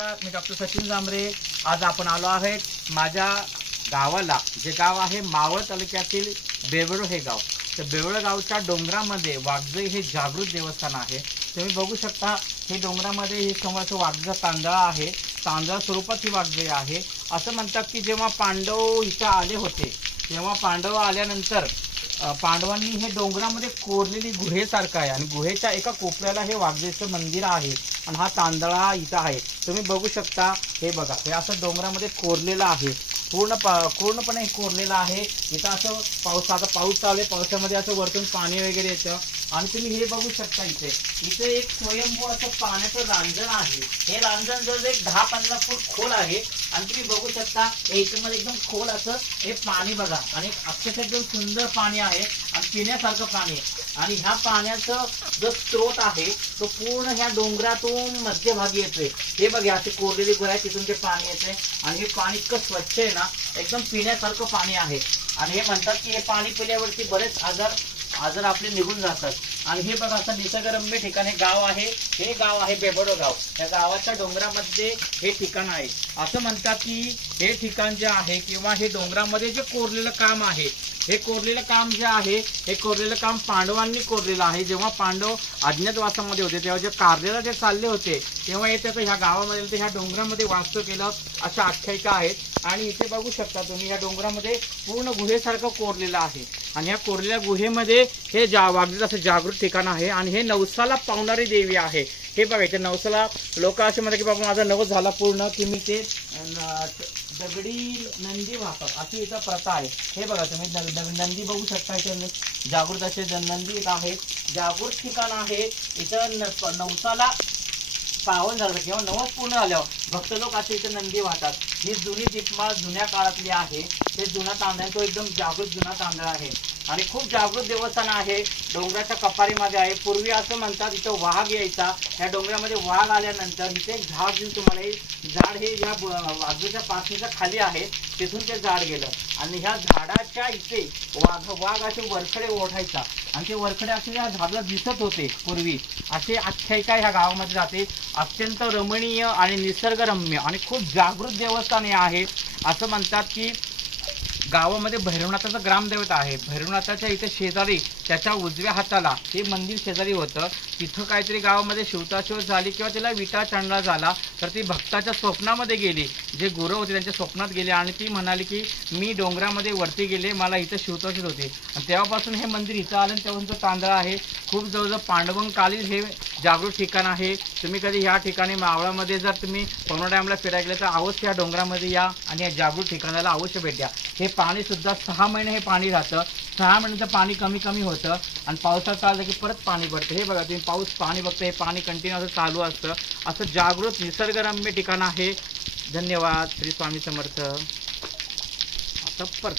नमस्कार, मी डॉक्टर सचिन जांभरे। आज आपण आलो आहे माझ्या गावाला, जे गाव आहे मावळ तालुक्यातील बेवळ हे गाव। तर बेवळ गावच्या डोंगरामध्ये वाघजई हे जागृत देवस्थान आहे। तुम्ही बघू शकता, हे डोंगरामध्ये हे समोरचं वाघजा तांदळा आहे, तांदळा स्वरूपात ही वाघजई आहे। असं म्हणतात की जेव्हा पांडव इथं आले होते, तेव्हा पांडव आल्यानंतर पांडवांनी हे डोंगरामध्ये कोरलेली गुहेसारखं आहे आणि गुहेच्या एका कोपऱ्याला हे वाघजेचं मंदिर आहे आणि हा तांदळा इथं आहे। तुम्ही बघू शकता, हे बघा, हे असं डोंगरामध्ये कोरलेलं आहे, पूर्णपणे कोरलेलं आहे। इथं असं आता पाऊस चालू आहे, पावसामध्ये असं वरतून पाणी वगैरे येतं आणि तुम्ही हे बघू शकता, इथे एक स्वयंभू असं पाण्याचं रांजण आहे। हे रांजण जवळ एक 10-15 फूट खोल आहे आणि तुम्ही बघू शकता याच्यामध्ये एकदम खोल असं हे पाणी बघा आणि अक्षरशः एकदम सुंदर पाणी आहे आणि पिण्यासारखं पाणी आहे। आणि ह्या पाण्याचं जो स्रोत आहे तो पूर्ण ह्या डोंगरातून मध्यभागी येतोय। हे बघा, अशी कोरलेली गुहा आहे, तिथून ते पाणी येते आणि हे पाणी इतकं स्वच्छ आहे ना, एकदम पिण्यासारखं पाणी आहे। आणि हे म्हणतात की हे पाणी पिल्यावरती बरेच आजार आपले निघून जातात। आणि हे बघा, असं निसर्गरम्य ठिकाण हे गाव आहे, हे गाव आहे बेबडो गाव। या गावाच्या डोंगरामध्ये हे ठिकाण आहे। असं म्हणतात की हे ठिकाण जे आहे किंवा हे डोंगरामध्ये जे कोरलेलं काम आहे, हे कोरलेलं काम जे आहे, हे कोरलेलं काम पांडवांनी कोरलेलं आहे। जेव्हा पांडव अज्ञातवासामध्ये होते, तेव्हा जे कारलेला जे चालले होते, तेव्हा येते ह्या गावामध्ये ह्या डोंगरामध्ये वास्तव केलं, अशा आख्यायिका आहेत। आणि इथे बघू शकता तुम्ही, या डोंगरामध्ये पूर्ण गुहेसारखं कोरलेलं आहे आणि ह्या कोरलेल्या गुहेमध्ये हे वाघजेचं असं जागृत ठिकाण आहे आणि हे नवसाला पावणारी देवी आहे। हे बघा, इथे नवसाला लोक असे म्हणतात की बाबा माझा नवस झाला पूर्ण की मी ते दगडी नंदी वाहतात, अशी इथं प्रथा आहे। हे बघा, तुम्ही नंदी बघू शकता, इथे जागृत असे नंदी आहे, जागृत ठिकाण आहे। इथं नवसाला पावन झालं किंवा नवस पूर्ण झाल्यावर भक्त लोक असे इथे नंदी वाहतात। ही जुनी दीपमाळ जुन्या काळातली आहे, हे जुना तांदळा, तो एकदम जागृत जुना तांदळा आहे आणि खूप जागृत देवस्थान आहे, डोंगराच्या कपारीमध्ये आहे। पूर्वी असं म्हणतात इथं वाघ यायचा, या डोंगरामध्ये वाघ आल्यानंतर इथे एक झाड दिलं तुम्हाला, हे झाड हे या वाघूच्या पासणीच्या खाली आहे, तिथून ते झाड गेलं आणि ह्या झाडाच्या इथे वाघ असे वरखडे ओढायचा आणि ते वरखडे असे या झाडाला दिसत होते पूर्वी, असे आख्यायिका ह्या गावामध्ये जाते। अत्यंत रमणीय आणि निसर्गरम्य आणि खूप जागृत देवस्थान हे आहे। असं म्हणतात की गावामध्ये भैरवनाथाचं ग्रामदेवता आहे। भैरवनाथाच्या इथे शेजारी त्याच्या उजव्या हाताला हे मंदिर शेजारी होतं। तिथं काहीतरी गावामध्ये शिवताशिव झाली किंवा तिला विटा चंडा झाला, तर ती भक्ताच्या स्वप्नामध्ये गेली, जे गुरु होते त्यांच्या स्वप्नात गेले आणि ती म्हणाली की मी डोंगरामध्ये वरती गेले, मला इथं शिवताशिव होते आणि तेव्हापासून हे मंदिर इथं आलं आणि तेव्हापासून तांदळा आहे। खूप जवळजवळ पांडवकालीन हे जागृत ठिकाण आहे। तुम्ही कधी ह्या ठिकाणी मावळामध्ये जर तुम्ही पवना डॅमला फिरायला गेले तर अवश्य या डोंगरामध्ये या आणि या जागृत ठिकाणाला अवश्य भेट द्या। हे पाणी सुद्धा 6 महिने हे पाणी राहतं, 6 महिन्याचं पाणी कमी होतं आणि पावसाचं आलं की परत पाणी पडतं। हे बघा, तुम्ही पाणी बघता, हे पाणी कंटिन्यू असं चालू असतं। असं जागृत निसर्गरम्य ठिकाण आहे। धन्यवाद। श्री स्वामी समर्थ। आता परफेक्ट।